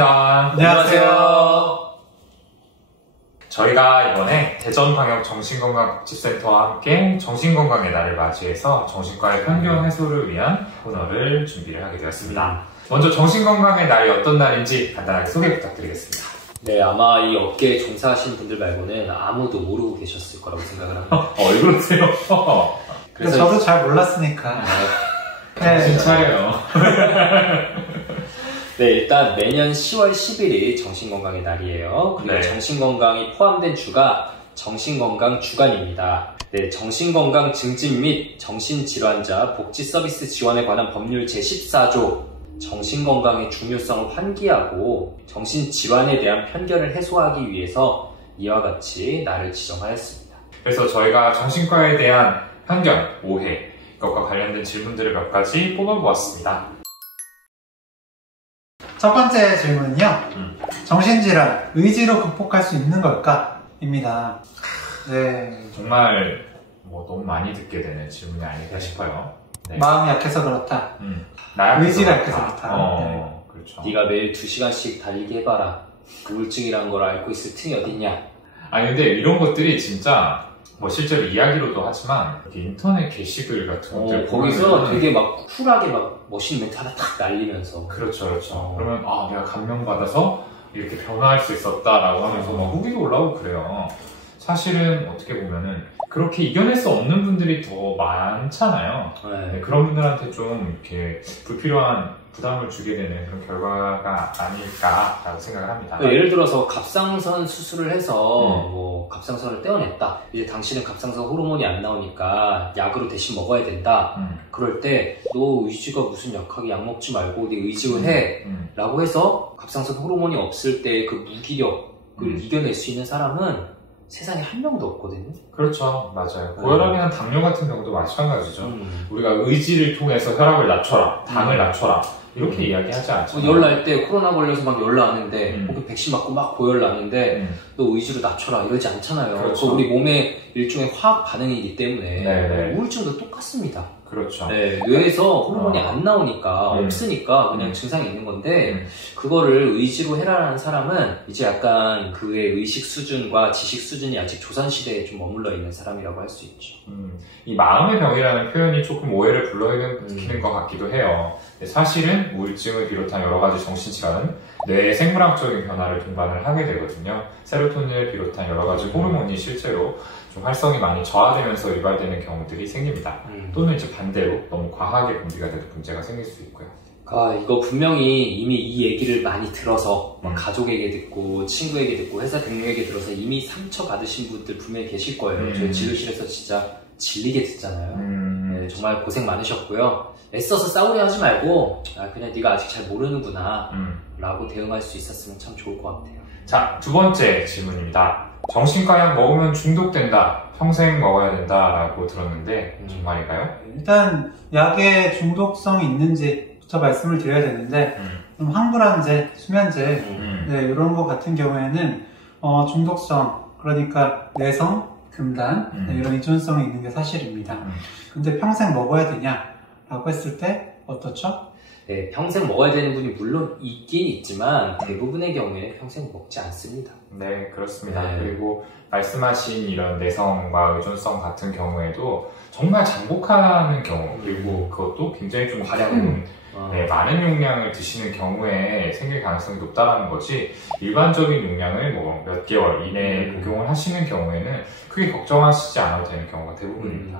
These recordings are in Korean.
반갑습니다. 안녕하세요. 저희가 이번에 대전광역정신건강복지센터와 함께 정신건강의 날을 맞이해서 정신과의 편견 해소를 위한 코너를 준비를 하게 되었습니다. 먼저 정신건강의 날이 어떤 날인지 간단하게 소개 부탁드리겠습니다. 네, 아마 이 업계에 종사하시는 분들 말고는 아무도 모르고 계셨을 거라고 생각을 합니다. 왜 그러세요? 그래서 저도 잘 몰랐으니까. 정신 차려요. 네, 일단 매년 10월 11일 정신건강의 날이에요. 그리고 네. 정신건강이 포함된 주가 정신건강 주간입니다. 네, 정신건강 증진 및 정신질환자 복지서비스 지원에 관한 법률 제14조 정신건강의 중요성을 환기하고 정신질환에 대한 편견을 해소하기 위해서 이와 같이 날을 지정하였습니다. 그래서 저희가 정신과에 대한 편견, 오해, 이것과 관련된 질문들을 몇 가지 뽑아보았습니다. 첫 번째 질문은요. 정신질환, 의지로 극복할 수 있는 걸까? 입니다. 네. 정말 너무 많이 듣게 되는 질문이 아닐까 싶어요. 네. 마음이 약해서 그렇다. 의지가 약해서 그렇다. 네. 그렇죠. 네가 매일 2시간씩 달리기 해봐라. 우울증이라는 걸 앓고 있을 틈이 어딨냐. 아니 근데 이런 것들이 진짜 실제로 이야기로도 하지만 인터넷 게시글 같은 것들 거기서 되게 막 쿨하게 막 멋있는 멘트 하나 탁 날리면서 그렇죠. 그러면 내가 감명받아서 이렇게 변화할 수 있었다라고 하면서 막 후기도 올라오고 그래요. 사실은 어떻게 보면은 그렇게 이겨낼 수 없는 분들이 더 많잖아요. 네, 그런 분들한테 좀 이렇게 불필요한 부담을 주게 되는 그런 결과가 아닐까라고 생각을 합니다. 예를 들어서 갑상선 수술을 해서 갑상선을 떼어냈다. 이제 당신은 갑상선 호르몬이 안 나오니까 약으로 대신 먹어야 된다. 그럴 때 너 의지가 무슨 약하게 약 먹지 말고 네 의지로 해 라고 해서 갑상선 호르몬이 없을 때 그 무기력을 이겨낼 수 있는 사람은 세상에 한 명도 없거든요. 그렇죠. 맞아요. 고혈압이나 당뇨 같은 경우도 마찬가지죠. 우리가 의지를 통해서 혈압을 낮춰라, 당을 낮춰라 이렇게 이야기하지 않죠. 열 날 때 코로나 걸려서 막 열 나는데 혹은 백신 맞고 막 고열 나는데 너 의지로 낮춰라 이러지 않잖아요. 그렇죠. 우리 몸의 일종의 화학 반응이기 때문에 네네. 우울증도 똑같습니다. 그렇죠. 네, 뇌에서 호르몬이 안 나오니까 없으니까 그냥 증상이 있는 건데 그거를 의지로 해라라는 사람은 이제 약간 그의 의식 수준과 지식 수준이 아직 조선시대에 좀 머물러 있는 사람이라고 할 수 있죠. 이 마음의 병이라는 표현이 조금 오해를 불러일으키는 것 같기도 해요. 사실은 우울증을 비롯한 여러 가지 정신질환은 뇌의 생물학적인 변화를 동반을 하게 되거든요. 세로토닌을 비롯한 여러 가지 호르몬이 실제로 좀 활성이 많이 저하되면서 유발되는 경우들이 생깁니다. 또는 이제 반대로 너무 과하게 분비가 돼서 문제가 생길 수 있고요. 이거 분명히 이미 이 얘기를 많이 들어서 가족에게 듣고 친구에게 듣고 회사 동료에게 들어서 이미 상처 받으신 분들 분명히 계실 거예요. 저희 진료실에서 진짜 질리게 듣잖아요. 네, 정말 고생 많으셨고요. 애써서 싸우려 하지 말고 그냥 네가 아직 잘 모르는구나 라고 대응할 수 있었으면 참 좋을 것 같아요. 자, 두 번째 질문입니다. 정신과 약 먹으면 중독된다, 평생 먹어야 된다라고 들었는데 정말인가요? 일단 약에 중독성이 있는지부터 말씀을 드려야 되는데 좀 항불안제, 수면제 네, 이런 거 같은 경우에는 중독성, 그러니까 내성, 금단 네, 이런依存성이 있는 게 사실입니다. 근데 평생 먹어야 되냐라고 했을 때 어떻죠? 네, 평생 먹어야 되는 분이 물론 있긴 있지만 대부분의 경우에 평생 먹지 않습니다. 네, 그렇습니다. 그리고 말씀하신 이런 내성과 의존성 같은 경우에도 정말 장복하는 경우, 그리고 그것도 굉장히 좀 큰 많은 용량을 드시는 경우에 생길 가능성이 높다는 거지, 일반적인 용량을 몇 개월 이내에 복용을 하시는 경우에는 크게 걱정하시지 않아도 되는 경우가 대부분입니다.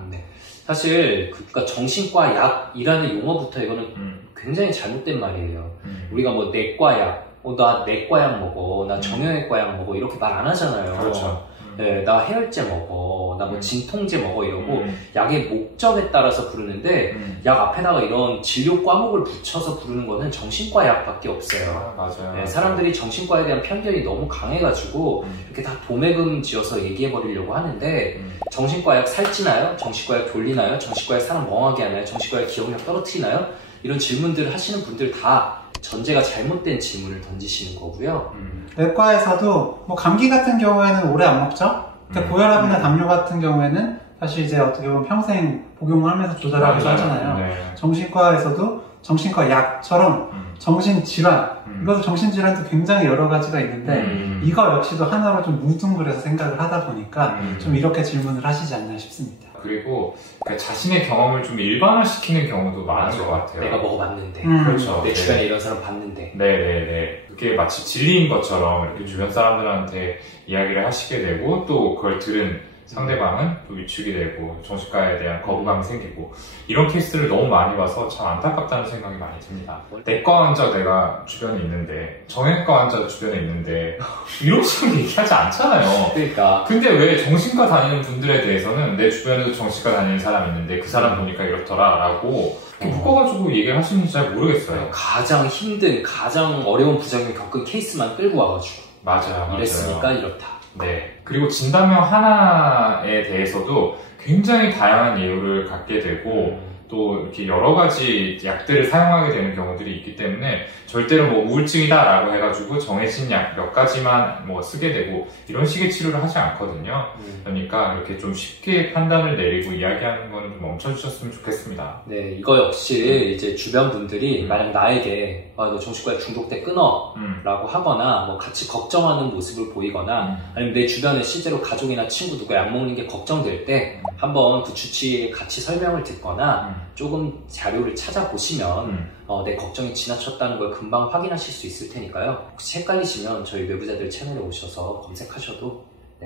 사실 그러니까 정신과 약이라는 용어부터 이거는 굉장히 잘못된 말이에요. 우리가 내과 약, 나 내과 약 먹어, 나 정형외과 약 먹어 이렇게 말 안 하잖아요. 그렇죠. 네, 나 해열제 먹어, 나 진통제 먹어 이러고 약의 목적에 따라서 부르는데 약 앞에다가 이런 진료 과목을 붙여서 부르는 거는 정신과 약밖에 없어요. 맞아요. 네, 사람들이 정신과에 대한 편견이 너무 강해가지고 이렇게 다 도매금 지어서 얘기해버리려고 하는데 정신과 약 살찌나요? 정신과 약 졸리나요? 정신과 약 사람 멍하게 하나요? 정신과 약 기억력 떨어뜨리나요? 이런 질문들을 하시는 분들 다 전제가 잘못된 질문을 던지시는 거고요. 내과에서도 감기 같은 경우에는 오래 안 먹죠? 근데 고혈압이나 당뇨 같은 경우에는 사실 이제 어떻게 보면 평생 복용을 하면서 조절하기도 하잖아요. 정신과에서도 정신과 약처럼 정신질환, 이것도 정신질환도 굉장히 여러 가지가 있는데 이거 역시도 하나로 좀 뭉뚱그려서 생각을 하다 보니까 좀 이렇게 질문을 하시지 않나 싶습니다. 그리고 자신의 경험을 좀 일반화시키는 경우도 많은 것 같아요. 내가 먹어봤는데, 그렇죠. 내 주변에 이런 사람 봤는데. 네네네. 그게 마치 진리인 것처럼 이렇게 주변 사람들한테 이야기를 하시게 되고 또 그걸 들은 상대방은 또 위축이 되고 정신과에 대한 거부감이 생기고 이런 케이스를 너무 많이 봐서 참 안타깝다는 생각이 많이 듭니다. 내과 환자 내가 주변에 있는데 정형외과 환자 주변에 있는데 이런 식으로 얘기하지 않잖아요. 그러니까. 근데 왜 정신과 다니는 분들에 대해서는 내 주변에도 정신과 다니는 사람이 있는데 그 사람 보니까 이렇더라 라고 묶어가지고 얘기를 하시는지 잘 모르겠어요. 가장 힘든, 가장 어려운 부작용을 겪은 케이스만 끌고 와가지고 맞아요. 이랬으니까 이렇다. 네. 그리고 진단명 하나에 대해서도 굉장히 다양한 이유를 갖게 되고 또 이렇게 여러 가지 약들을 사용하게 되는 경우들이 있기 때문에 절대로 뭐 우울증이다 라고 해가지고 정해진 약 몇 가지만 뭐 쓰게 되고 이런 식의 치료를 하지 않거든요. 그러니까 이렇게 좀 쉽게 판단을 내리고 이야기하는 거는 좀 멈춰주셨으면 좋겠습니다. 네, 이거 역시 이제 주변 분들이 만약 나에게 너 정신과에 중독돼 끊어 라고 하거나 뭐 같이 걱정하는 모습을 보이거나 아니면 내 주변에 실제로 가족이나 친구 누가 약 먹는 게 걱정될 때 한번 그 주치의 같이 설명을 듣거나 조금 자료를 찾아보시면 내 걱정이 지나쳤다는 걸 금방 확인하실 수 있을 테니까요. 혹시 헷갈리시면 저희 외부자들 채널에 오셔서 검색하셔도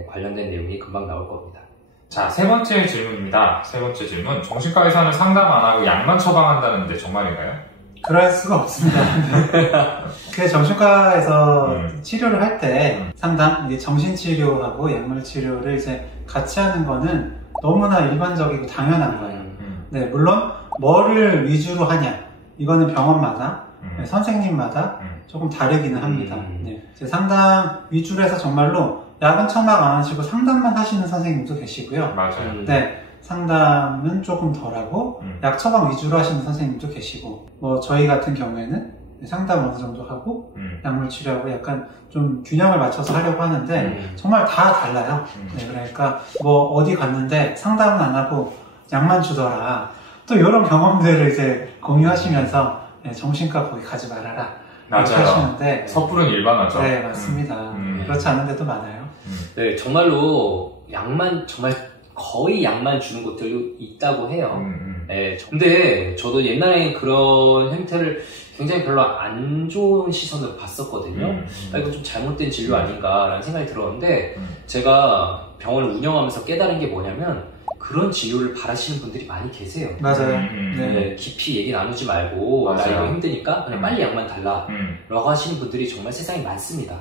관련된 내용이 금방 나올 겁니다. 자, 세 번째 질문입니다. 세 번째 질문. 정신과에서는 상담 안 하고 약만 처방한다는데 정말인가요? 그럴 수가 없습니다. 그 정신과에서 치료를 할 때 상담, 정신치료하고 약물치료를 이제 같이 하는 거는 너무나 일반적이고 당연한 거예요. 네, 물론 뭐를 위주로 하냐 이거는 병원마다 선생님마다 조금 다르기는 합니다. 네, 상담 위주로 해서 정말로 약은 처방 안 하시고 상담만 하시는 선생님도 계시고요. 맞아요. 네, 상담은 조금 덜하고 약 처방 위주로 하시는 선생님도 계시고 뭐 저희 같은 경우에는 상담 어느 정도 하고 약물 치료하고 약간 좀 균형을 맞춰서 하려고 하는데 정말 다 달라요. 네, 그러니까 뭐 어디 갔는데 상담은 안 하고 약만 주더라. 또 이런 경험들을 이제 공유하시면서 정신과 거기 가지 말아라. 맞아요. 하시는데 섣부른 일반화죠. 네, 맞습니다. 그렇지 않은 데도 많아요. 네, 정말로 약만 정말 거의 약만 주는 곳들도 있다고 해요. 네, 근데 저도 옛날에 그런 행태를 굉장히 별로 안 좋은 시선으로 봤었거든요. 이거 좀 잘못된 진료 아닌가라는 생각이 들었는데 제가 병원을 운영하면서 깨달은 게 뭐냐면 그런 진료를 바라시는 분들이 많이 계세요. 맞아요. 네, 깊이 얘기 나누지 말고 맞아요. 나 이거 힘드니까 그냥 빨리 약만 달라 라고 하시는 분들이 정말 세상에 많습니다.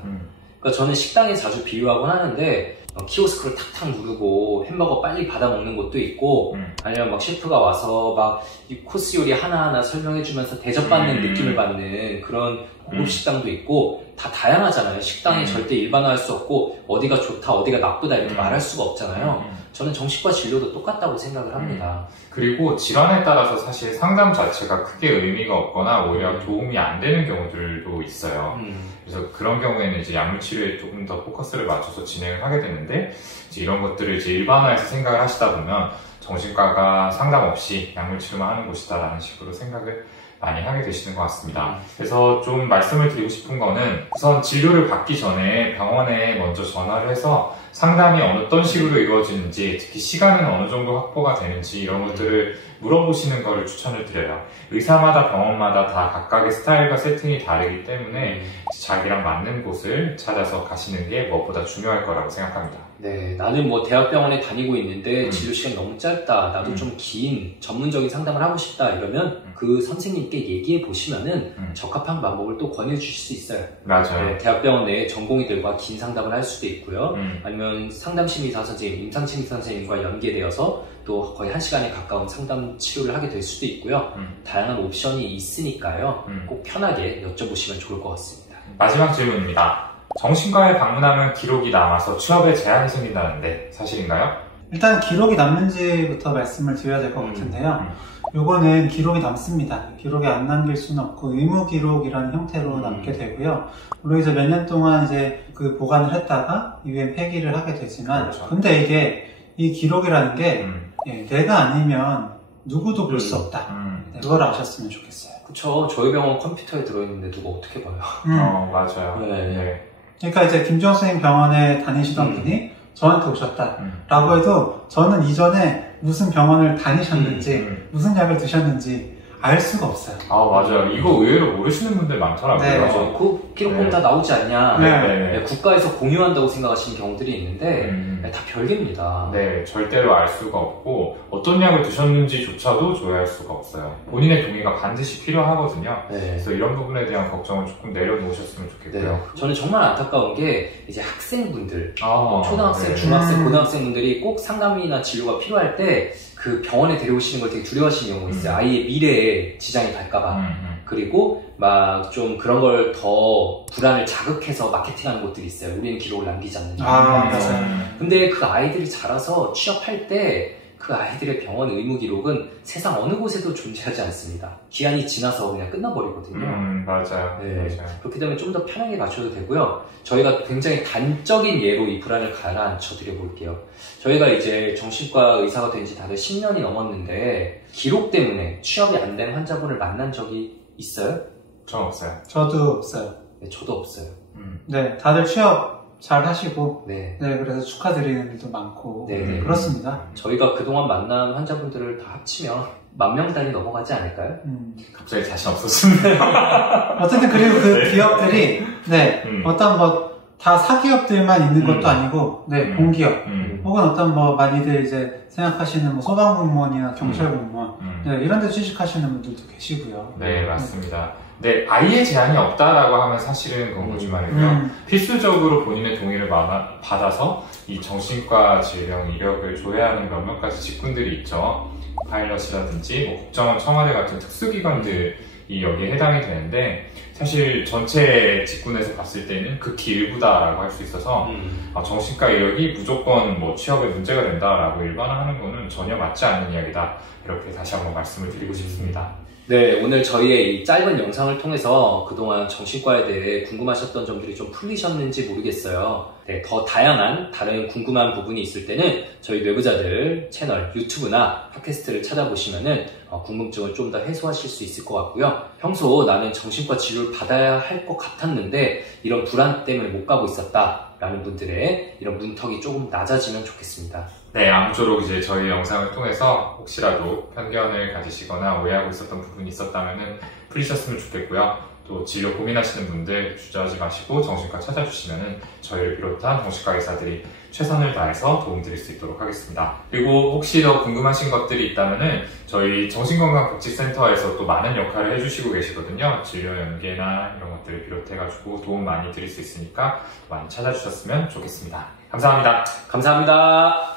그러니까 저는 식당에 자주 비유하곤 하는데 키오스크를 탁탁 누르고 햄버거 빨리 받아 먹는 곳도 있고 아니면 막 셰프가 와서 막 이 코스 요리 하나하나 설명해주면서 대접받는 느낌을 받는 그런 고급 식당도 있고 다 다양하잖아요. 식당이 절대 일반화할 수 없고 어디가 좋다 어디가 나쁘다 이렇게 말할 수가 없잖아요. 저는 정신과 진료도 똑같다고 생각을 합니다. 그리고 질환에 따라서 사실 상담 자체가 크게 의미가 없거나 오히려 도움이 안 되는 경우들도 있어요. 그래서 그런 경우에는 이제 약물 치료에 조금 더 포커스를 맞춰서 진행을 하게 되는데 이제 이런 것들을 이제 일반화해서 생각을 하시다 보면 정신과가 상담 없이 약물 치료만 하는 곳이다라는 식으로 생각을 많이 하게 되시는 것 같습니다. 그래서 좀 말씀을 드리고 싶은 거는 우선 진료를 받기 전에 병원에 먼저 전화를 해서 상담이 어떤 식으로 이루어지는지 특히 시간은 어느 정도 확보가 되는지 이런 것들을 물어보시는 것을 추천을 드려요. 의사마다 병원마다 다 각각의 스타일과 세팅이 다르기 때문에 자기랑 맞는 곳을 찾아서 가시는 게 무엇보다 중요할 거라고 생각합니다. 네, 나는 뭐 대학병원에 다니고 있는데 진료 시간이 너무 짧다. 나도 좀 긴 전문적인 상담을 하고 싶다. 이러면 그 선생님께 얘기해 보시면은 적합한 방법을 또 권해 주실 수 있어요. 맞아요. 네, 대학병원 내에 전공의들과 긴 상담을 할 수도 있고요. 아니면 상담심리사 선생님, 임상심리사 선생님과 연계되어서 또 거의 1시간에 가까운 상담 치료를 하게 될 수도 있고요. 다양한 옵션이 있으니까요. 꼭 편하게 여쭤보시면 좋을 것 같습니다. 마지막 질문입니다. 정신과에 방문하면 기록이 남아서 취업에 제한이 생긴다는데 사실인가요? 일단 기록이 남는지부터 말씀을 드려야 될 것 같은데요. 요거는 기록이 남습니다. 기록이 안 남길 수는 없고 의무 기록이라는 형태로 남게 되고요. 물론 이제 몇 년 동안 이제 그 보관을 했다가 이후에 폐기를 하게 되지만, 그렇죠. 근데 이게 이 기록이라는 게 내가 아니면 누구도 볼 수 없다. 네, 그걸 아셨으면 좋겠어요. 그쵸. 저희 병원 컴퓨터에 들어있는데 누가 어떻게 봐요? 맞아요. 네. 그러니까 이제 김주영 선생님 병원에 다니시던 분이 저한테 오셨다라고 해도 저는 이전에 무슨 병원을 다니셨는지 무슨 약을 드셨는지 알 수가 없어요. 맞아요. 이거 의외로 모르시는 분들 많더라고요. 네. 맞아. 그 기록 보면 다 나오지 않냐. 네. 국가에서 공유한다고 생각하시는 경우들이 있는데 다 별개입니다. 네, 절대로 알 수가 없고 어떤 약을 드셨는지조차도 조회할 수가 없어요. 본인의 동의가 반드시 필요하거든요. 네. 그래서 이런 부분에 대한 걱정을 조금 내려놓으셨으면 좋겠고요. 네. 저는 정말 안타까운 게 이제 학생분들, 초등학생, 네. 중학생, 고등학생분들이 꼭 상담이나 진료가 필요할 때 그 병원에 데려오시는 걸 되게 두려워하시는 경우가 있어요. 아이의 미래에 지장이 갈까봐. 그리고 막 좀 그런 걸 더 불안을 자극해서 마케팅하는 곳들이 있어요. 우리는 기록을 남기지 않는다. 맞아요. 근데 그 아이들이 자라서 취업할 때 그 아이들의 병원 의무 기록은 세상 어느 곳에도 존재하지 않습니다. 기한이 지나서 그냥 끝나버리거든요. 맞아요. 네. 맞아요. 그렇게 되면 좀 더 편하게 가셔도 되고요. 저희가 굉장히 단적인 예로 이 불안을 가라앉혀 드려 볼게요. 저희가 이제 정신과 의사가 된 지 다들 10년이 넘었는데 기록 때문에 취업이 안 된 환자분을 만난 적이 있어요? 전 없어요. 저도 없어요. 네, 저도 없어요. 네, 다들 취업 잘 하시고, 네. 그래서 축하드리는 일도 많고, 네. 그렇습니다. 저희가 그동안 만난 환자분들을 다 합치면 10,000명 단위 넘어가지 않을까요? 갑자기 자신 없었습니다. 어쨌든 그리고 그 기업들이, 어떤 다 사기업들만 있는 것도 아니고, 공기업, 혹은 어떤 많이들 이제 생각하시는 소방공무원이나 경찰공무원, 이런 데 취직하시는 분들도 계시고요. 네, 맞습니다. 네, 아예 제한이 없다라고 하면 사실은 그건 거짓말이고요. 필수적으로 본인의 동의를 받아서 이 정신과 질병 이력을 조회하는 몇몇 가지 직군들이 있죠. 파일럿이라든지 국정원, 청와대 같은 특수기관들이 여기에 해당이 되는데 사실 전체 직군에서 봤을 때는 극히 일부다라고 할 수 있어서 정신과 이력이 무조건 취업에 문제가 된다라고 일반화하는 거는 전혀 맞지 않는 이야기다. 이렇게 다시 한번 말씀을 드리고 싶습니다. 네, 오늘 저희의 이 짧은 영상을 통해서 그동안 정신과에 대해 궁금하셨던 점들이 좀 풀리셨는지 모르겠어요. 네, 더 다양한 다른 궁금한 부분이 있을 때는 저희 뇌부자들 채널 유튜브나 팟캐스트를 찾아보시면은 궁금증을 좀 더 해소하실 수 있을 것 같고요. 평소 나는 정신과 진료를 받아야 할 것 같았는데 이런 불안 때문에 못 가고 있었다 라는 분들의 이런 문턱이 조금 낮아지면 좋겠습니다. 네, 아무쪼록 이제 저희 영상을 통해서 혹시라도 편견을 가지시거나 오해하고 있었던 부분이 있었다면 풀리셨으면 좋겠고요. 또 진료 고민하시는 분들 주저하지 마시고 정신과 찾아주시면 저희를 비롯한 정신과 의사들이 최선을 다해서 도움드릴 수 있도록 하겠습니다. 그리고 혹시 더 궁금하신 것들이 있다면 저희 정신건강복지센터에서 또 많은 역할을 해주시고 계시거든요. 진료 연계나 이런 것들을 비롯해가지고 도움 많이 드릴 수 있으니까 많이 찾아주셨으면 좋겠습니다. 감사합니다. 감사합니다.